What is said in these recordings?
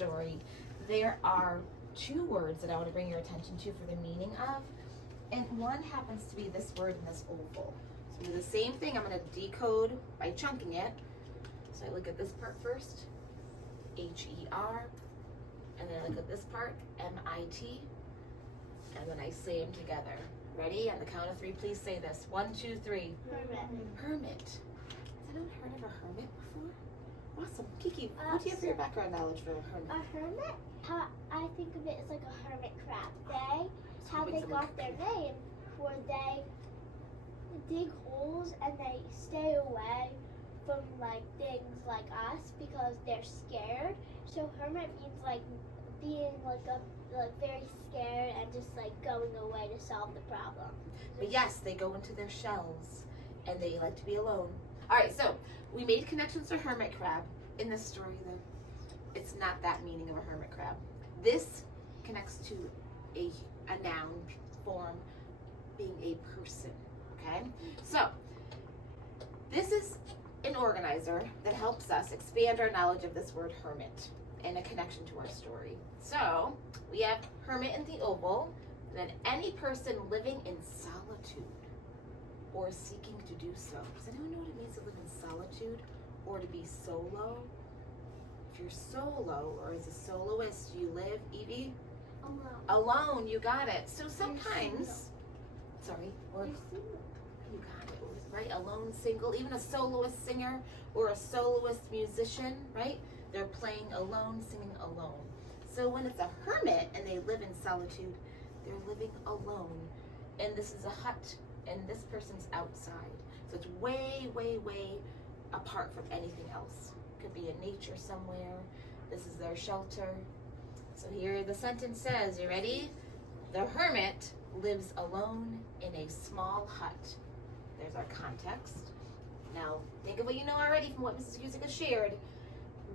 story, there are two words that I want to bring your attention to for the meaning of. And one happens to be this word in this oval. So do the same thing. I'm going to decode by chunking it. So I look at this part first, H-E-R, and then I look at this part, M-I-T, and then I say them together. Ready? On the count of three, please say this. 1, 2, 3. Hermit. Hermit. Has anyone heard of a hermit before? Awesome. Kiki, what do you have for your background knowledge for a hermit? A hermit? I think of it as like a hermit crab. How they got their name, where they dig holes and they stay away from like things like us because they're scared. So hermit means like being like very scared and just like going away to solve the problem. But yes, they go into their shells and they like to be alone. All right, so we made connections to hermit crab. In this story, though, it's not that meaning of a hermit crab. This connects to a noun form being a person, okay? So this is an organizer that helps us expand our knowledge of this word hermit and a connection to our story. So we have hermit in the oval, then any person living in solitude or seeking to do so. Does anyone know what it means to live in solitude or to be solo? If you're solo or as a soloist, you live, Evie? Alone, you got it. So sometimes, sorry, or you got it, right? Alone, single, even a soloist singer or a soloist musician, right? They're playing alone, singing alone. So when it's a hermit and they live in solitude, they're living alone. And this is a hut, and this person's outside. So it's way, way, way apart from anything else. Could be in nature somewhere. This is their shelter. So here the sentence says, you ready? The hermit lives alone in a small hut. There's our context. Now, think of what you know already from what Mrs. Cusick has shared.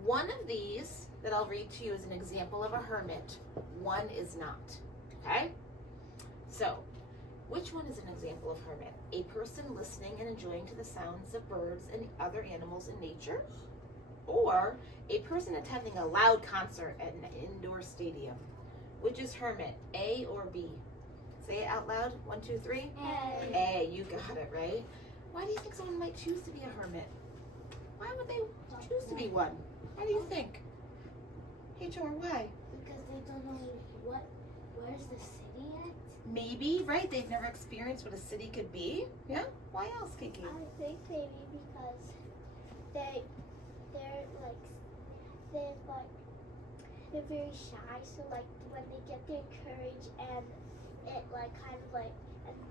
One of these that I'll read to you is an example of a hermit. One is not, okay? So, which one is an example of hermit? A person listening and enjoying to the sounds of birds and other animals in nature? Or a person attending a loud concert at an indoor stadium? Which is hermit, A or B? Say it out loud. 1, 2, 3. A, you got it, right? Why do you think someone might choose to be a hermit? Why would they choose to be one? Why do you think? Hey, Jor, why? Because they don't know where's the city at? Maybe, right? They've never experienced what a city could be. Yeah? Why else, Kiki? I think maybe because they're very shy, so like when they get their courage and it like kind of like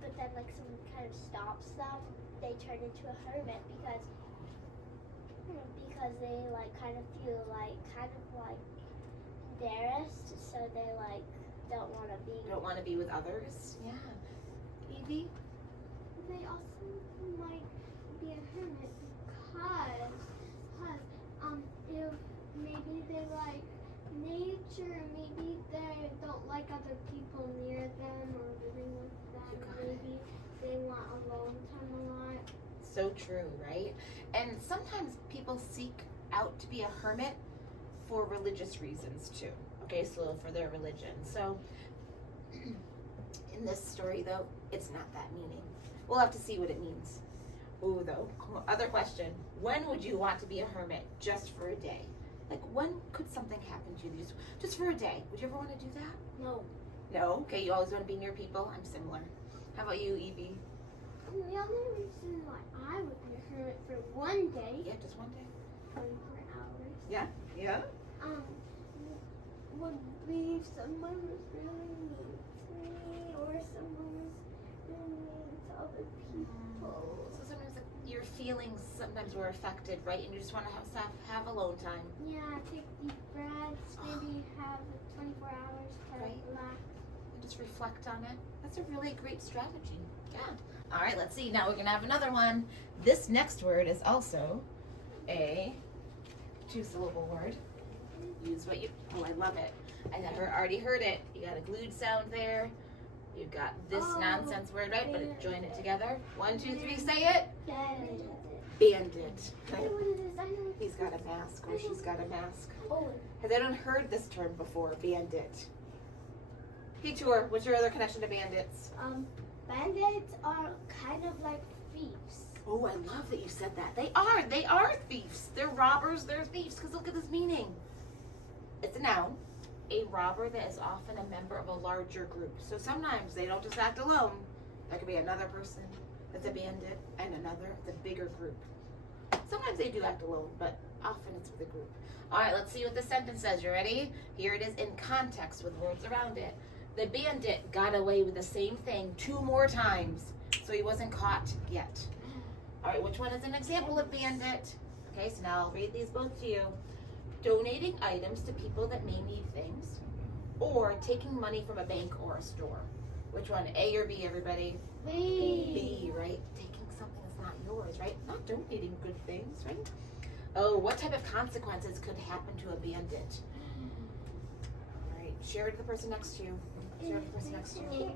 but then like someone kind of stops them, they turn into a hermit because they like kind of feel like embarrassed, so they like don't want to be with others. Yeah. Evie? They also might be a hermit because if maybe they like nature, maybe they don't like other people near them or living with them. Maybe they want alone time a lot. So true, right? And sometimes people seek out to be a hermit for religious reasons too. Okay, so for their religion. So in this story though, it's not that meaning. We'll have to see what it means. Ooh, though, other question. When would you want to be a hermit just for a day? Like, when could something happen to you just for a day? Would you ever want to do that? No. No? Okay, you always want to be near people? I'm similar. How about you, Evie? The only reason why I would be a hermit for one day. Yeah, just one day. 24 hours. Yeah? Yeah? Would be if someone was really mean to me or someone was really mean to other people. So sometimes your feelings sometimes were affected, right? And you just want to have alone time. Yeah, take deep breaths, maybe have 24 hours to relax. And just reflect on it. That's a really great strategy. Yeah. All right, let's see. Now we're going to have another one. This next word is also a 2-syllable word. Use what you, I love it. I already heard it. You got a glued sound there. You've got this nonsense word, right? But join it together. 1, 2, 3, say it. Bandit. I know what it is. I know. He's got a mask, or she's got a mask. Oh. Has anyone heard this term before? Bandit. Hey, Tour, what's your other connection to bandits? Bandits are kind of like thieves. Oh, I love that you said that. They are thieves. They're robbers, they're thieves, because look at this meaning. It's a noun. A robber that is often a member of a larger group. So sometimes they don't just act alone. There could be another person that's a bandit and another, the bigger group. Sometimes they do act alone, but often it's with a group. All right, let's see what the sentence says. You ready? Here it is in context with words around it. The bandit got away with the same thing 2 more times, so he wasn't caught yet. All right, which one is an example of bandit? Okay, so now I'll read these both to you. Donating items to people that may need things, or taking money from a bank or a store. Which one, A or B, everybody? B, right? Taking something that's not yours, right? Not donating good things, right? Oh, what type of consequences could happen to a bandit? All right, share it to the person next to you. Share it to the person next to you.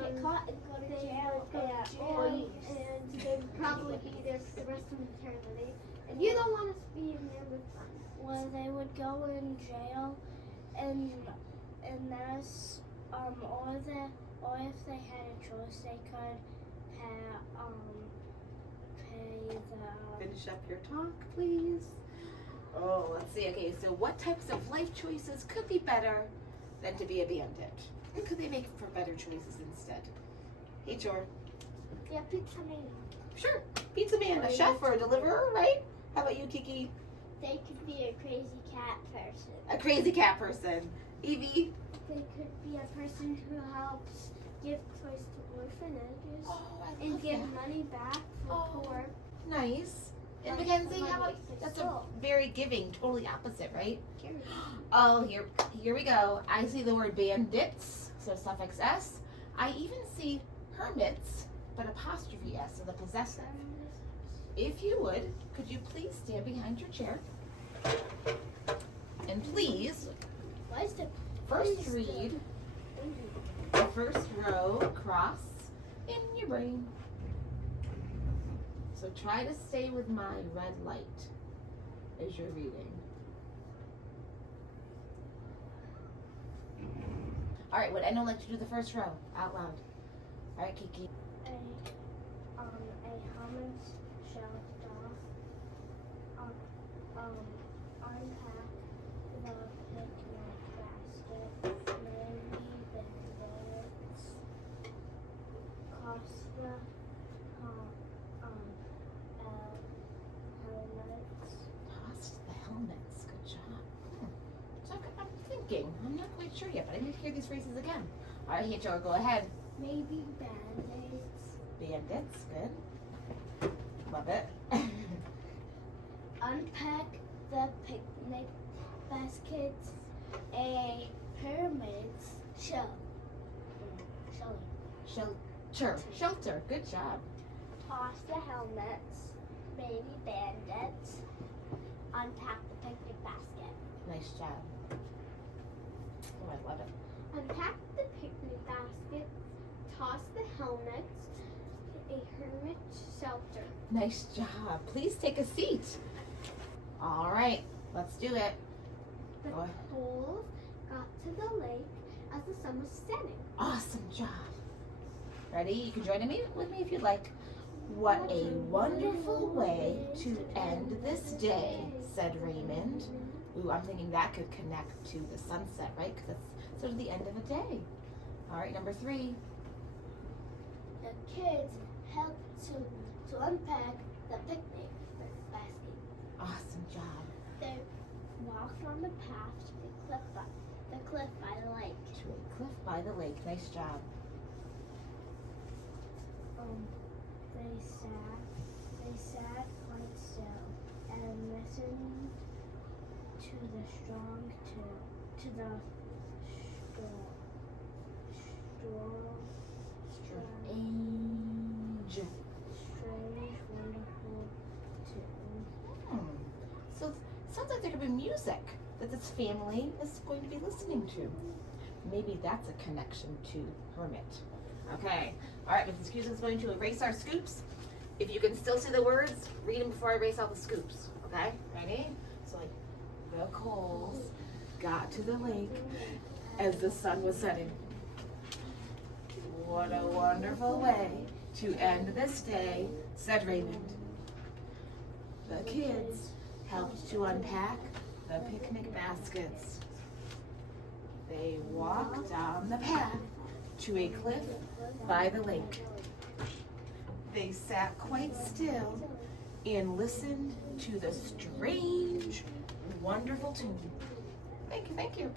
Get caught and go to jail, and they'd probably be there for the rest of eternity. And you don't want to be in there with them. Well, they would go in jail, and that's or if they had a choice, they could pay the. Finish up your talk, please. Oh, let's see. Okay, so what types of life choices could be better than to be a bandit? And could they make for better choices instead? Hey, Jor. Yeah, pizza man. Sure. Pizza man, a chef or a deliverer, right? How about you, Kiki? They could be a crazy cat person. A crazy cat person. Evie? They could be a person who helps give toys to orphanages Oh, I love and give that. money back for poor. Nice. And Like Mackenzie, money how about they that's stole. a very giving, totally opposite, right? Kerry. Oh, here we go. I see the word bandits, so suffix S. I even see hermits, but apostrophe S, so the possessive. If you would, could you please stand behind your chair? And please, Why is the first read the first row across in your brain. So try to stay with my red light as you're reading. All right, would anyone like to do the first row out loud? All right, Kiki. a helmet shelter unpack the picnic basket, maybe bandits, Costa, helmets. Tossed the helmets. Good job. So I'm thinking. I'm not quite sure yet, but I need to hear these phrases again. All right, HR, go ahead. Maybe bandits. Bandits. Good. Love it. Unpack the picnic basket. A hermit's Shelter. Good job. Toss the helmets. Maybe bandits. Unpack the picnic basket. Nice job. Oh, I love it. Unpack the picnic basket. Toss the helmets. A hermit shelter. Nice job. Please take a seat. All right, let's do it. The Go ahead. coals got to the lake as the sun was setting. Awesome job. Ready? You can join me with me if you'd like. What a wonderful way to end this day, said Raymond. Ooh, I'm thinking that could connect to the sunset, right? Because that's sort of the end of a day. All right, number 3. The kids helped to unpack the picnic basket. Awesome job. They walked on the path to the cliff by the lake. To a cliff by the lake. Nice job. They sat quite still and listened to the strange, wonderful tune. So sounds like there could be music that this family is going to be listening to. Maybe that's a connection to Hermit. Okay. All right, Mrs. Hughes is going to erase our scoops. If you can still see the words, read them before I erase all the scoops. Okay? Ready? So like, the Coles got to the lake as the sun was setting. What a wonderful way to end this day, said Raymond. The kids helped to unpack the picnic baskets. They walked down the path to a cliff by the lake. They sat quite still and listened to the strange, wonderful tune. Thank you, thank you.